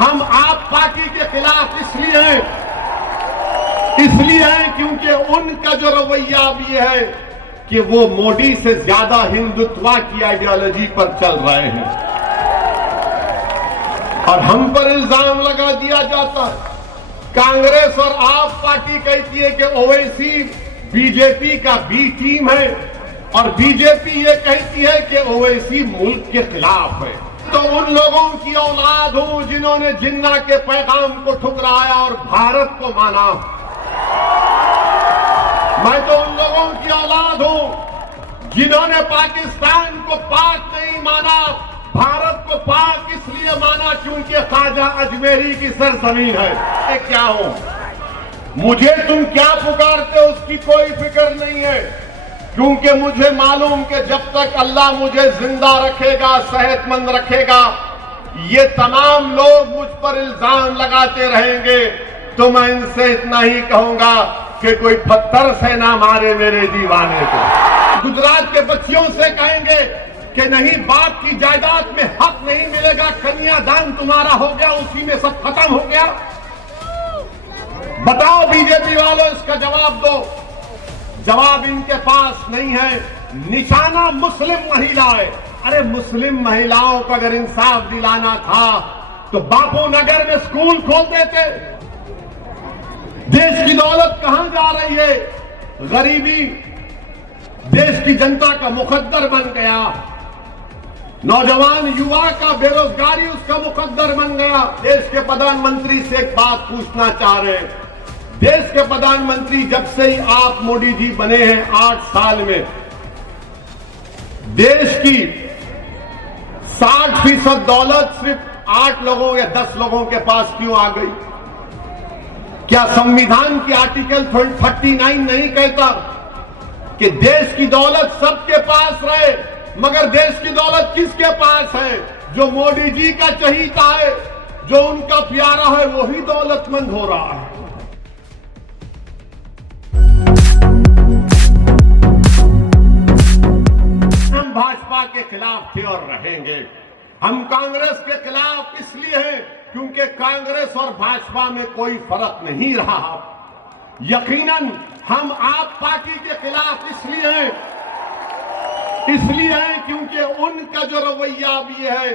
हम आप पार्टी के खिलाफ इसलिए हैं क्योंकि उनका जो रवैया अब ये है कि वो मोदी से ज्यादा हिंदुत्व की आइडियोलॉजी पर चल रहे हैं और हम पर इल्जाम लगा दिया जाता है। कांग्रेस और आप पार्टी कहती है कि ओवैसी बीजेपी का बी टीम है और बीजेपी ये कहती है कि ओवैसी मुल्क के खिलाफ है। तो उन लोगों की औलाद हूं जिन्होंने जिन्ना के पैगाम को ठुकराया और भारत को माना। मैं तो उन लोगों की औलाद हूं जिन्होंने पाकिस्तान को पाक नहीं माना, भारत को पाक इसलिए माना क्योंकि ख्वाजा अजमेरी की सरजमीन है। क्या हो, मुझे तुम क्या पुकारते हो उसकी कोई फिक्र नहीं है, क्योंकि मुझे मालूम कि जब तक अल्लाह मुझे जिंदा रखेगा, सेहतमंद रखेगा, ये तमाम लोग मुझ पर इल्जाम लगाते रहेंगे। तो मैं इनसे इतना ही कहूंगा कि कोई पत्थर से ना मारे मेरे दीवाने को। गुजरात के बच्चियों से कहेंगे कि नहीं, बाप की जायदाद में हक नहीं मिलेगा, कन्यादान तुम्हारा हो गया, उसी में सब खत्म हो गया। बताओ बीजेपी वालों, इसका जवाब दो। जवाब इनके पास नहीं है। निशाना मुस्लिम महिलाएं। अरे मुस्लिम महिलाओं को अगर इंसाफ दिलाना था तो बापू नगर में स्कूल खोल देते। देश की दौलत कहां जा रही है? गरीबी देश की जनता का मुकद्दर बन गया, नौजवान युवा का बेरोजगारी उसका मुकद्दर बन गया। देश के प्रधानमंत्री से एक बात पूछना चाह रहे हैं। देश के प्रधानमंत्री जब से ही आप मोदी जी बने हैं 8 साल में, देश की 60% दौलत सिर्फ 8 लोगों या 10 लोगों के पास क्यों आ गई? क्या संविधान की आर्टिकल 39 नहीं कहता कि देश की दौलत सबके पास रहे? मगर देश की दौलत किसके पास है? जो मोदी जी का चहीता है, जो उनका प्यारा है, वही दौलतमंद हो रहा है। हम भाजपा के खिलाफ थे और रहेंगे। हम कांग्रेस के खिलाफ इसलिए हैं क्योंकि कांग्रेस और भाजपा में कोई फर्क नहीं रहा। यकीनन हम आप पार्टी के खिलाफ इसलिए हैं क्योंकि उनका जो रवैया अब ये है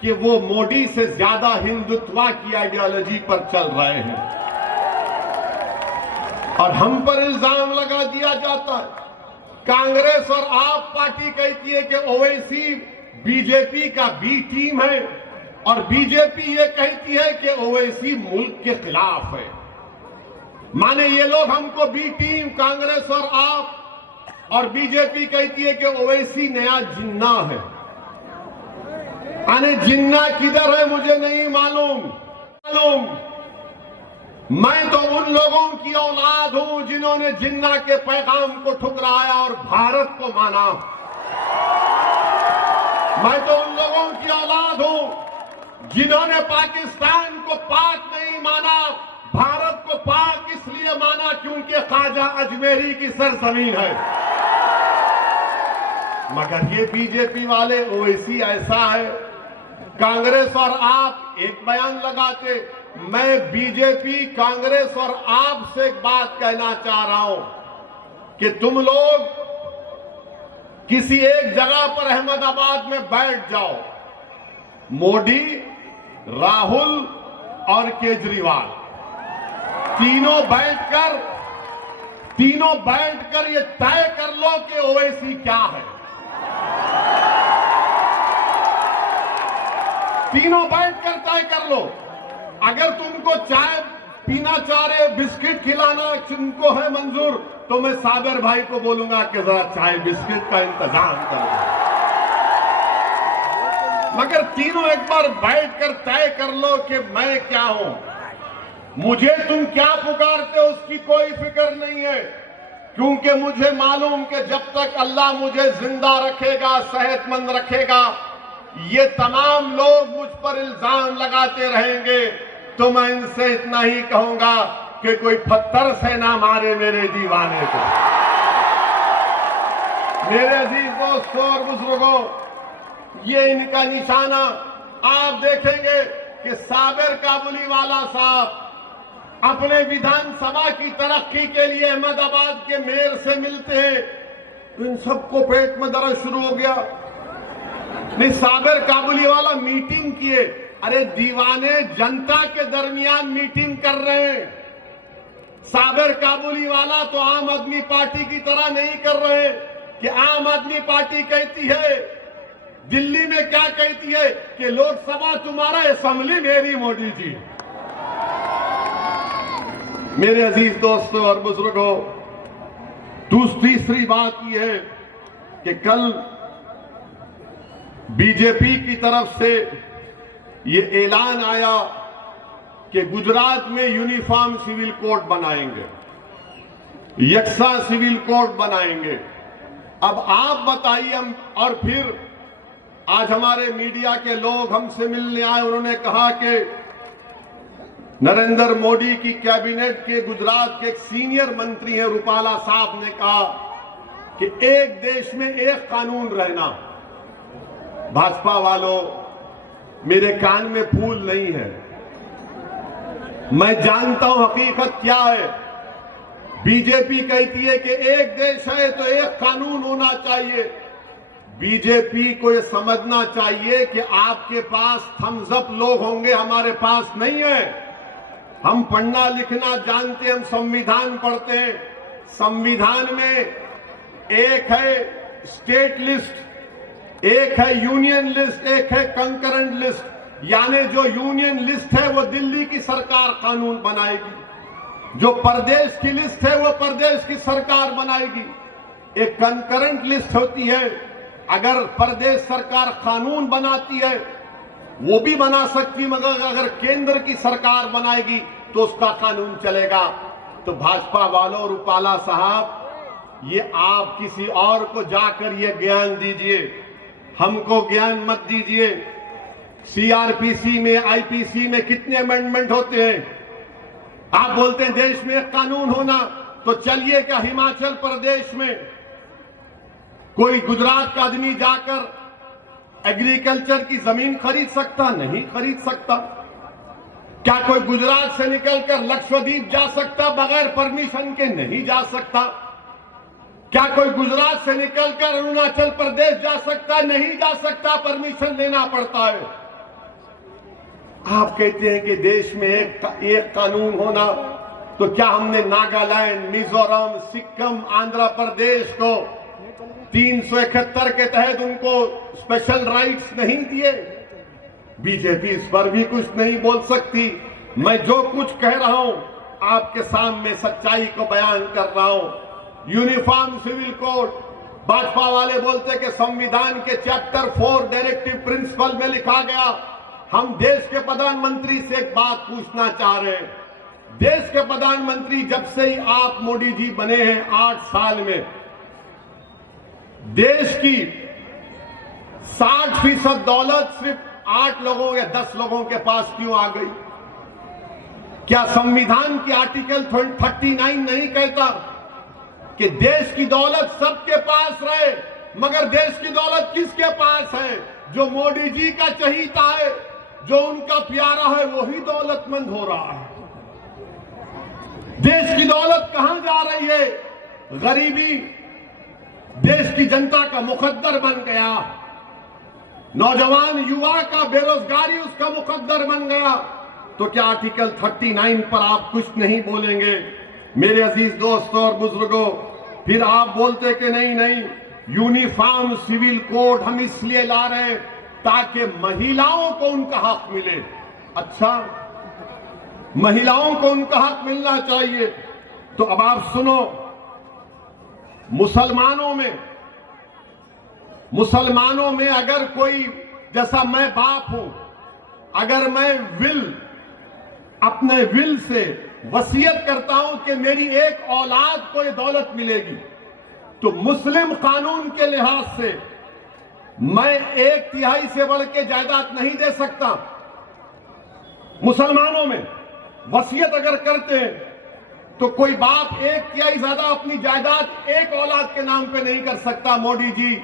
कि वो मोदी से ज्यादा हिंदुत्व की आइडियोलॉजी पर चल रहे हैं और हम पर इल्जाम लगा दिया जाता है। कांग्रेस और आप पार्टी कहती है कि ओवैसी बीजेपी का बी टीम है और बीजेपी ये कहती है कि ओवैसी मुल्क के खिलाफ है। माने ये लोग हमको बी टीम, कांग्रेस और आप और बीजेपी कहती है कि ओवैसी नया जिन्ना है। अरे जिन्ना किधर है मुझे नहीं मालूम। मैं तो उन लोगों की औलाद हूं जिन्होंने जिन्ना के पैगाम को ठुकराया और भारत को माना। मैं तो उन लोगों की औलाद हूं जिन्होंने पाकिस्तान को पाक नहीं माना, भारत को पाक इसलिए माना क्योंकि ख्वाजा अजमेरी की सरजमीन है। मगर ये बीजेपी वाले ओवैसी ऐसा है। कांग्रेस और आप एक बयान लगाते। मैं बीजेपी, कांग्रेस और आप से एक बात कहना चाह रहा हूं कि तुम लोग किसी एक जगह पर अहमदाबाद में बैठ जाओ। मोदी, राहुल और केजरीवाल तीनों बैठकर ये तय कर लो कि ओवैसी क्या है। तीनों बैठकर तय कर लो। अगर तुमको चाय पीना चाह रहे, बिस्किट खिलाना तुमको है मंजूर, तो मैं साबर भाई को बोलूंगा कि जरा चाय बिस्किट का इंतजाम करो। मगर तीनों एक बार बैठकर तय कर लो कि मैं क्या हूं। मुझे तुम क्या पुकारते हो उसकी कोई फिक्र नहीं है, क्योंकि मुझे मालूम कि जब तक अल्लाह मुझे जिंदा रखेगा, सेहतमंद रखेगा, ये तमाम लोग मुझ पर इल्जाम लगाते रहेंगे। तो मैं इनसे इतना ही कहूंगा कि कोई पत्थर से ना मारे मेरे दीवाने को। मेरे अजीज दोस्तों और बुजुर्गों, ये इनका निशाना आप देखेंगे कि साबिर काबुलीवाला साहब अपने विधानसभा की तरक्की के लिए अहमदाबाद के मेयर से मिलते हैं, तो इन सबको पेट में दर्द शुरू हो गया। नहीं, साबिर काबुलीवाला मीटिंग किए, अरे दीवाने जनता के दरमियान मीटिंग कर रहे हैं। साबिर काबुलीवाला तो आम आदमी पार्टी की तरह नहीं कर रहे कि आम आदमी पार्टी कहती है, दिल्ली में क्या कहती है कि लोकसभा तुम्हारा, असेंबली मेरी मोदी जी। मेरे अजीज दोस्तों और बुजुर्गों, तीसरी बात यह है कि कल बीजेपी की तरफ से ये ऐलान आया कि गुजरात में यूनिफॉर्म सिविल कोड बनाएंगे, यकसा सिविल कोड बनाएंगे। अब आप बताइए, हम और फिर आज हमारे मीडिया के लोग हमसे मिलने आए, उन्होंने कहा कि नरेंद्र मोदी की कैबिनेट के गुजरात के एक सीनियर मंत्री हैं रूपाला साहब ने कहा कि एक देश में एक कानून रहना। भाजपा वालों, मेरे कान में फूल नहीं है, मैं जानता हूं हकीकत क्या है। बीजेपी कहती है कि एक देश है तो एक कानून होना चाहिए। बीजेपी को यह समझना चाहिए कि आपके पास थम्स अप लोग होंगे, हमारे पास नहीं है। हम पढ़ना लिखना जानते हैं, हम संविधान पढ़ते हैं। संविधान में एक है स्टेट लिस्ट, एक है यूनियन लिस्ट, एक है कंकरेंट लिस्ट। यानी जो यूनियन लिस्ट है वो दिल्ली की सरकार कानून बनाएगी, जो प्रदेश की लिस्ट है वो प्रदेश की सरकार बनाएगी। एक कंकरेंट लिस्ट होती है, अगर प्रदेश सरकार कानून बनाती है वो भी बना सकती, मगर अगर केंद्र की सरकार बनाएगी तो उसका कानून चलेगा। तो भाजपा वालों, रूपाला साहब, ये आप किसी और को जाकर ये ज्ञान दीजिए, हमको ज्ञान मत दीजिए। सीआरपीसी में, आईपीसी में कितने अमेंडमेंट होते हैं। आप बोलते हैं देश में एक कानून होना, तो चलिए क्या हिमाचल प्रदेश में कोई गुजरात का आदमी जाकर एग्रीकल्चर की जमीन खरीद सकता? नहीं खरीद सकता। क्या कोई गुजरात से निकलकर लक्षद्वीप जा सकता बगैर परमिशन के? नहीं जा सकता। क्या कोई गुजरात से निकलकर अरुणाचल प्रदेश जा सकता? नहीं जा सकता, परमिशन लेना पड़ता है। आप कहते हैं कि देश में एक कानून होना, तो क्या हमने नागालैंड, मिजोरम, सिक्किम, आंध्र प्रदेश को 371 के तहत उनको स्पेशल राइट्स नहीं दिए? बीजेपी इस पर भी कुछ नहीं बोल सकती। मैं जो कुछ कह रहा हूं आपके सामने सच्चाई को बयान कर रहा हूं। यूनिफॉर्म सिविल कोड, भाजपा वाले बोलते कि संविधान के चैप्टर 4 डायरेक्टिव प्रिंसिपल में लिखा गया। हम देश के प्रधानमंत्री से एक बात पूछना चाह रहे हैं। देश के प्रधानमंत्री जब से ही आप मोदी जी बने हैं 8 साल में, देश की 60% दौलत सिर्फ 8 लोगों या 10 लोगों के पास क्यों आ गई? क्या संविधान की आर्टिकल 39 नहीं कहता कि देश की दौलत सबके पास रहे? मगर देश की दौलत किसके पास है? जो मोदी जी का चहीता है, जो उनका प्यारा है, वही दौलतमंद हो रहा है। देश की दौलत कहां जा रही है? गरीबी देश की जनता का मुकद्दर बन गया। नौजवान युवा का बेरोजगारी उसका मुकद्दर बन गया। तो क्या आर्टिकल 39 पर आप कुछ नहीं बोलेंगे? मेरे अजीज दोस्तों और बुजुर्गों, फिर आप बोलते कि नहीं, यूनिफॉर्म सिविल कोड हम इसलिए ला रहे हैं ताकि महिलाओं को उनका हक मिले। अच्छा, महिलाओं को उनका हक मिलना चाहिए। तो अब आप सुनो, मुसलमानों में अगर कोई, जैसा मैं बाप हूं, अगर मैं अपने विल से वसीयत करता हूं कि मेरी एक औलाद को ये दौलत मिलेगी, तो मुस्लिम कानून के लिहाज से मैं 1/3 से बढ़ के जायदाद नहीं दे सकता। मुसलमानों में वसीयत अगर करते हैं तो कोई बाप 1/3 ज्यादा अपनी जायदाद एक औलाद के नाम पे नहीं कर सकता, मोदी जी।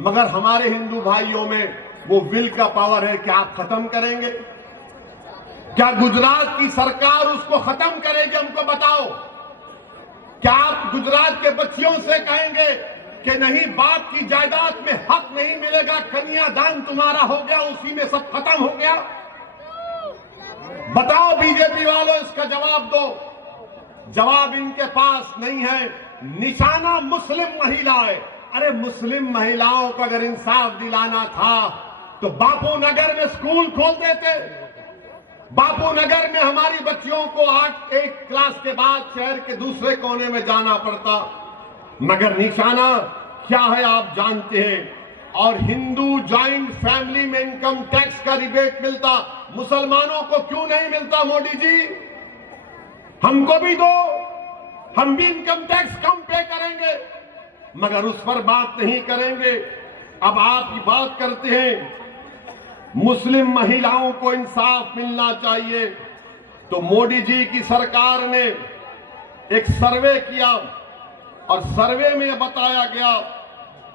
मगर हमारे हिंदू भाइयों में वो विल का पावर है कि आप खत्म करेंगे। क्या गुजरात की सरकार उसको खत्म करेगी? हमको बताओ। क्या आप गुजरात के बच्चियों से कहेंगे कि नहीं, बाप की जायदाद में हक नहीं मिलेगा, कन्यादान तुम्हारा हो गया, उसी में सब खत्म हो गया? बताओ बीजेपी वालों, इसका जवाब दो। जवाब इनके पास नहीं है। निशाना मुस्लिम महिलाएं। अरे मुस्लिम महिलाओं को अगर इंसाफ दिलाना था तो बापू नगर में स्कूल खोल देते। बापू नगर में हमारी बच्चियों को 8 क्लास के बाद शहर के दूसरे कोने में जाना पड़ता। मगर निशाना क्या है आप जानते हैं। और हिंदू ज्वाइंट फैमिली में इनकम टैक्स का रिबेट मिलता, मुसलमानों को क्यों नहीं मिलता? मोदी जी, हमको भी दो, हम भी इनकम टैक्स कम पे करेंगे। मगर उस पर बात नहीं करेंगे। अब आप की बात करते हैं मुस्लिम महिलाओं को इंसाफ मिलना चाहिए। तो मोदी जी की सरकार ने एक सर्वे किया और सर्वे में बताया गया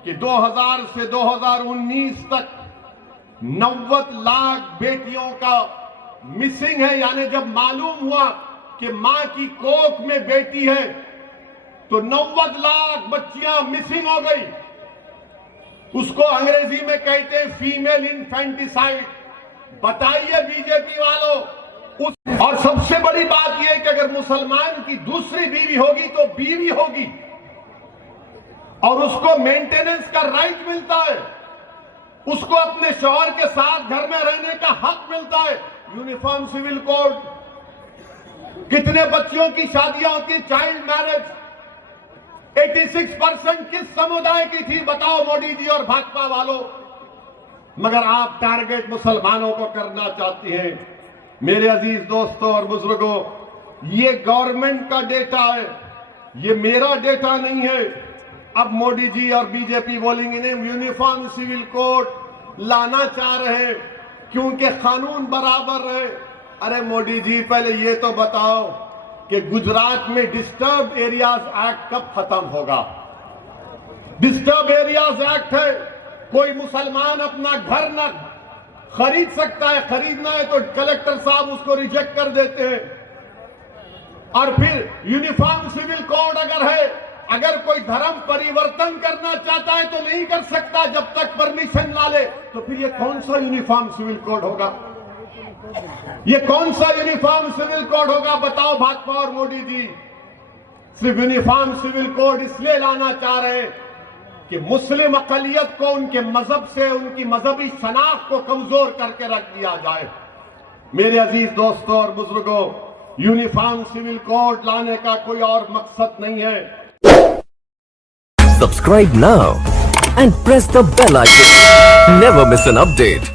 कि 2000 से 2019 तक 90 लाख बेटियों का मिसिंग है। यानी जब मालूम हुआ कि मां की कोख में बेटी है तो 90 लाख बच्चियां मिसिंग हो गई। उसको अंग्रेजी में कहते हैं फीमेल इन्फेंटिसाइड। बताइए बीजेपी वालों। और सबसे बड़ी बात यह है कि अगर मुसलमान की दूसरी बीवी होगी तो बीवी होगी और उसको मेंटेनेंस का राइट मिलता है, उसको अपने शौहर के साथ घर में रहने का हक मिलता है। Uniform civil code. कितने बच्चियों की शादियां होती, चाइल्ड मैरिज 86% किस समुदाय की थी? बताओ मोदी जी और भाजपा वालों। मगर आप टारगेट मुसलमानों को करना चाहते हैं। मेरे अजीज दोस्तों और बुजुर्गों, ये गवर्नमेंट का डेटा है, ये मेरा डेटा नहीं है। अब मोदी जी और बीजेपी बोलेंगे नहीं, यूनिफॉर्म सिविल कोड लाना चाह रहे हैं क्योंकि कानून बराबर है। अरे मोदी जी, पहले ये तो बताओ कि गुजरात में डिस्टर्ब एरियाज एक्ट कब खत्म होगा? डिस्टर्ब एरियाज एक्ट है, कोई मुसलमान अपना घर न खरीद सकता है, खरीदना है तो कलेक्टर साहब उसको रिजेक्ट कर देते हैं। और फिर यूनिफॉर्म सिविल कोड अगर है, अगर कोई धर्म परिवर्तन करना चाहता है तो नहीं कर सकता जब तक परमिशन ना ले। तो फिर ये कौन सा यूनिफॉर्म सिविल कोड होगा? ये कौन सा यूनिफॉर्म सिविल कोड होगा? बताओ भाजपा और मोदी जी। सिर्फ यूनिफॉर्म सिविल कोड इसलिए लाना चाह रहे हैं कि मुस्लिम अकलियत को उनके मजहब से, उनकी मजहबी शनाख्त को कमजोर करके रख दिया जाए। मेरे अजीज दोस्तों और बुजुर्गों, यूनिफॉर्म सिविल कोड लाने का कोई और मकसद नहीं है। Subscribe now and press the bell icon. Never miss an update.